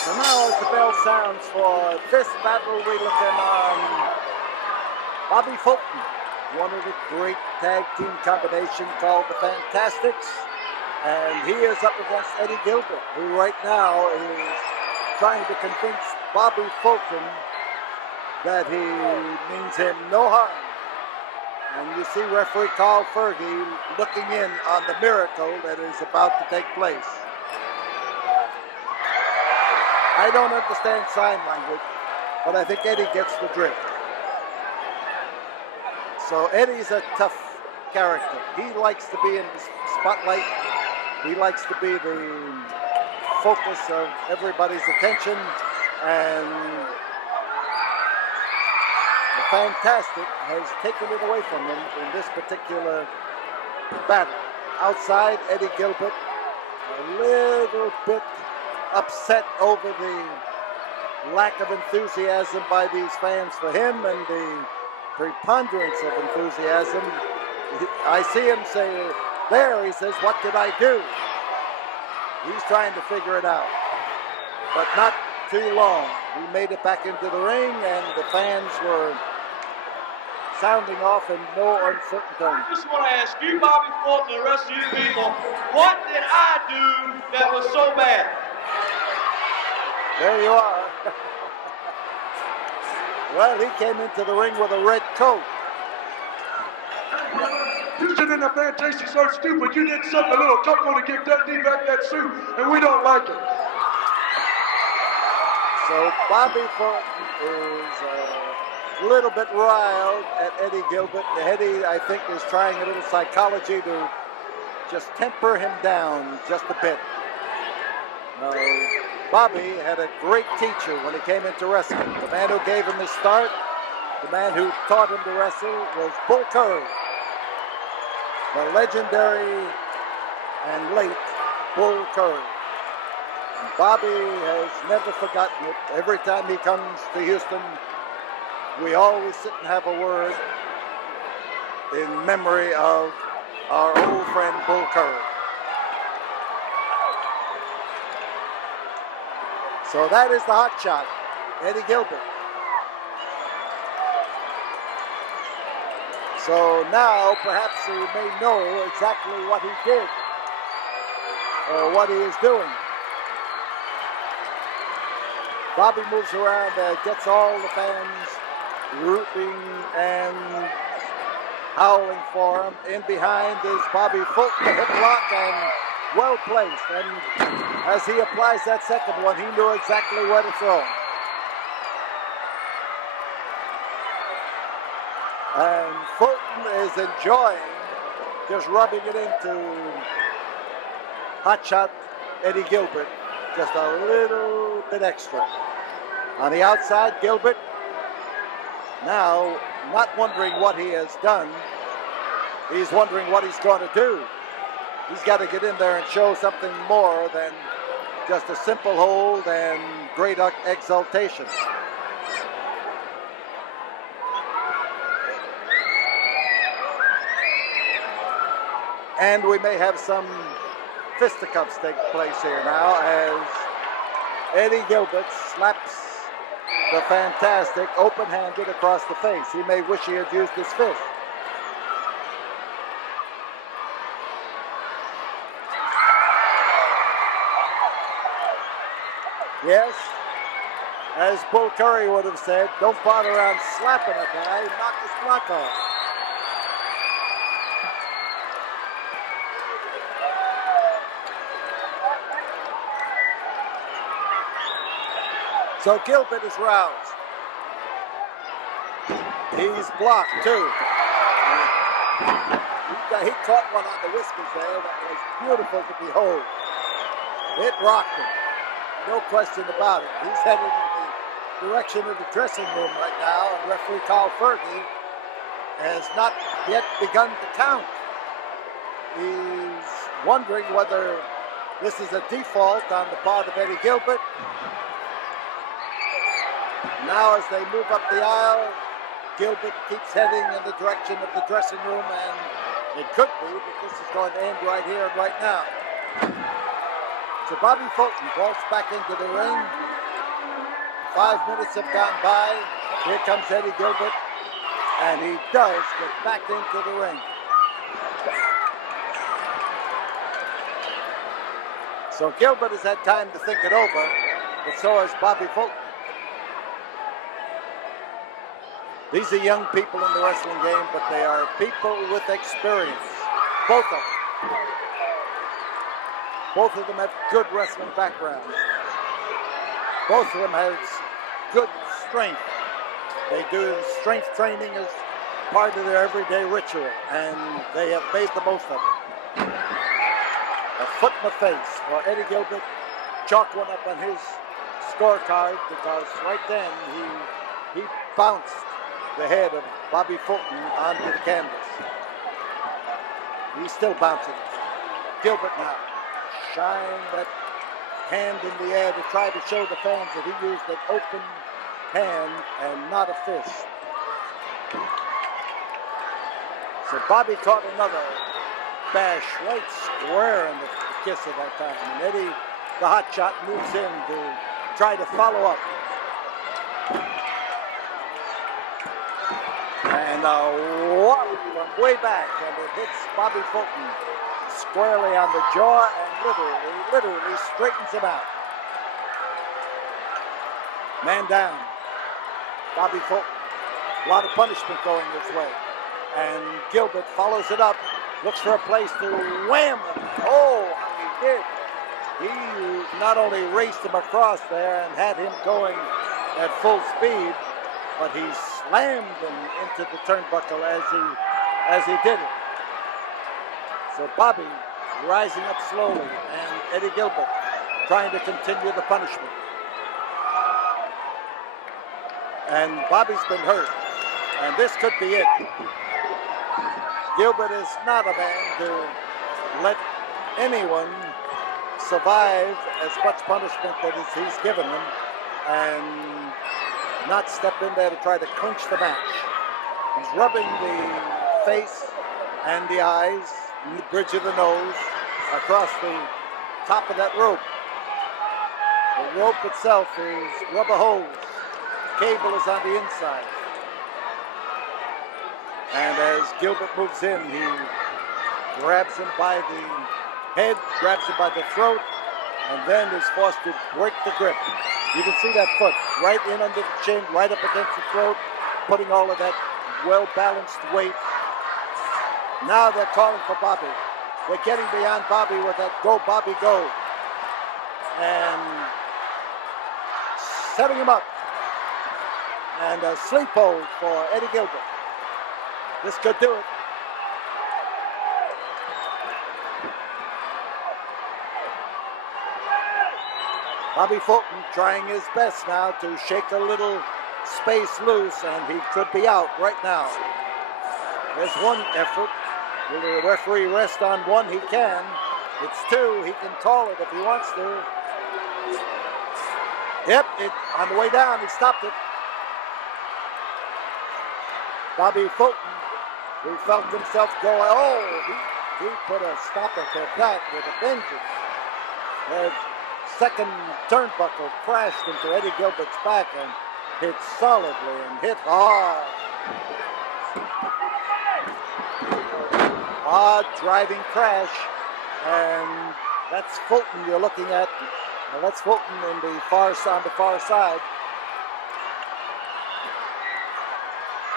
So now as the bell sounds for this battle, we look in on Bobby Fulton, one of the great tag team combination called the Fantastics. And he is up against Eddie Gilbert, who right now is trying to convince Bobby Fulton that he means him no harm. And you see referee Carl Fergie looking in on the miracle that is about to take place. I don't understand sign language, but I think Eddie gets the drift. So Eddie's a tough character. He likes to be in the spotlight. He likes to be the focus of everybody's attention. And the Fantastic has taken it away from him in this particular battle. Outside, Eddie Gilbert, a little bit upset over the lack of enthusiasm by these fans for him and the preponderance of enthusiasm. I see him say, there, he says, what did I do? He's trying to figure it out, but not too long. He made it back into the ring, and the fans were sounding off in no uncertain terms. I just want to ask you, Bobby Fulton, and the rest of you people, what did I do that was so bad? There you are. Well, he came into the ring with a red coat. You sit in the Fantastic so stupid, you did something a little couple to give that knee back that suit, and we don't like it. So Bobby Fulton is a little bit riled at Eddie Gilbert. Eddie, I think, is trying a little psychology to just temper him down just a bit. Now, Bobby had a great teacher when he came into wrestling. The man who gave him his start, the man who taught him to wrestle, was Bull Curry. The legendary and late Bull Curry. And Bobby has never forgotten it. Every time he comes to Houston, we always sit and have a word in memory of our old friend Bull Curry. So that is the hot shot, Eddie Gilbert. So now perhaps he may know exactly what he did or what he is doing. Bobby moves around, gets all the fans rooting and howling for him. In behind is Bobby Fulton, the hip lock, and well placed. And as he applies that second one, he knew exactly where to throw. And Fulton is enjoying just rubbing it into hotshot Eddie Gilbert just a little bit extra. On the outside, Gilbert now not wondering what he has done. He's wondering what he's going to do. He's got to get in there and show something more than just a simple hold and great exaltation. And we may have some fisticuffs take place here now as Eddie Gilbert slaps the Fantastic open-handed across the face. He may wish he had used his fist. Yes, as Bull Curry would have said, don't bother around slapping a guy, knock his block off. So Gilbert is roused. He's blocked too. He caught one on the whiskers there that was beautiful to behold. It rocked him. No question about it. He's headed in the direction of the dressing room right now, and referee Carl Fergie has not yet begun to count. He's wondering whether this is a default on the part of Eddie Gilbert. Now as they move up the aisle, Gilbert keeps heading in the direction of the dressing room, and it could be that this is going to end right here and right now. So Bobby Fulton vaults back into the ring. 5 minutes have gone by. Here comes Eddie Gilbert, and he does get back into the ring. So Gilbert has had time to think it over, but so has Bobby Fulton. These are young people in the wrestling game, but they are people with experience. Both of them. Both of them have good wrestling backgrounds. Both of them have good strength. They do strength training as part of their everyday ritual, and they have made the most of it. A foot in the face for Eddie Gilbert. Chalk one up on his scorecard because right then he bounced the head of Bobby Fulton onto the canvas. He's still bouncing. Gilbert now shine that hand in the air to try to show the fans that he used an open hand and not a fist. So Bobby caught another bash right square in the kiss at that time. And Eddie, the hot shot, moves in to try to follow up. And from way back, and it hits Bobby Fulton squarely on the jaw and literally straightens him out. Man down. Bobby Fulton. A lot of punishment going this way. And Gilbert follows it up, looks for a place to wham him. Oh, he did. He not only raced him across there and had him going at full speed, but he slammed him into the turnbuckle as he did it. So Bobby rising up slowly, and Eddie Gilbert trying to continue the punishment. And Bobby's been hurt, and this could be it. Gilbert is not a man to let anyone survive as much punishment as he's given them and not step in there to try to clinch the match. He's rubbing the face and the eyes and the bridge of the nose across the top of that rope. The rope itself is rubber hose. The cable is on the inside. And as Gilbert moves in, he grabs him by the head, grabs him by the throat, and then is forced to break the grip. You can see that foot right in under the chin, right up against the throat, putting all of that well-balanced weight. Now they're calling for Bobby. They're getting beyond Bobby with that go, Bobby, go. And setting him up. And a sleep hold for Eddie Gilbert. This could do it. Bobby Fulton trying his best now to shake a little space loose, and he could be out right now. There's one effort. Will the referee rest on one? He can. It's two. He can call it if he wants to. Yep, on the way down, he stopped it. Bobby Fulton, who felt himself going, he put a stopper to that with a vengeance. The second turnbuckle crashed into Eddie Gilbert's back and hit solidly and hit hard. Hard driving crash, and that's Fulton you're looking at. Now that's Fulton on the far side.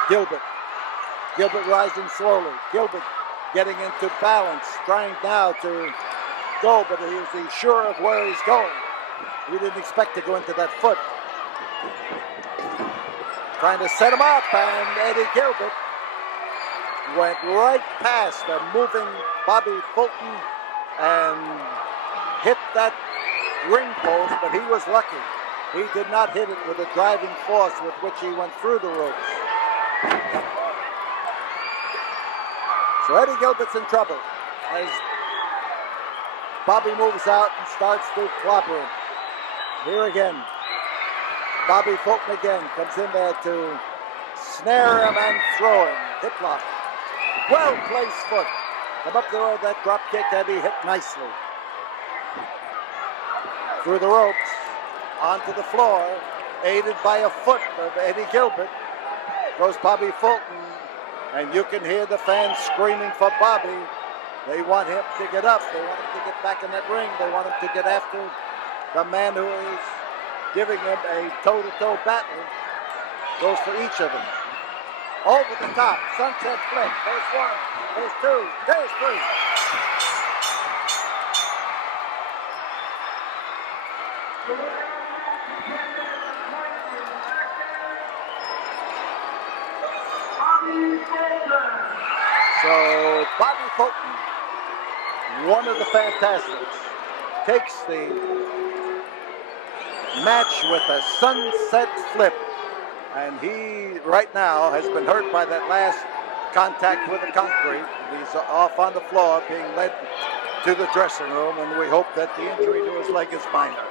Gilbert rising slowly. Gilbert getting into balance, trying now to go, but he's sure of where he's going. He didn't expect to go into that foot. Trying to set him up, and Eddie Gilbert went right past a moving Bobby Fulton and hit that ring post, but he was lucky. He did not hit it with the driving force with which he went through the ropes. So Eddie Gilbert's in trouble as Bobby moves out and starts to clobber him. Here again, Bobby Fulton again comes in there to snare him and throw him. Hip lock. Well-placed foot. Come up there with that drop kick that he hit nicely. Through the ropes, onto the floor, aided by a foot of Eddie Gilbert, goes Bobby Fulton. And you can hear the fans screaming for Bobby. They want him to get up. They want him to get back in that ring. They want him to get after the man who is giving him a toe-to-toe battle. Goes for each of them. Over the top, sunset flip. There's one, there's two, there's three. So Bobby Fulton, one of the Fantastics, takes the match with a sunset flip. And he, right now, has been hurt by that last contact with the concrete. He's off on the floor being led to the dressing room, and we hope that the injury to his leg is minor.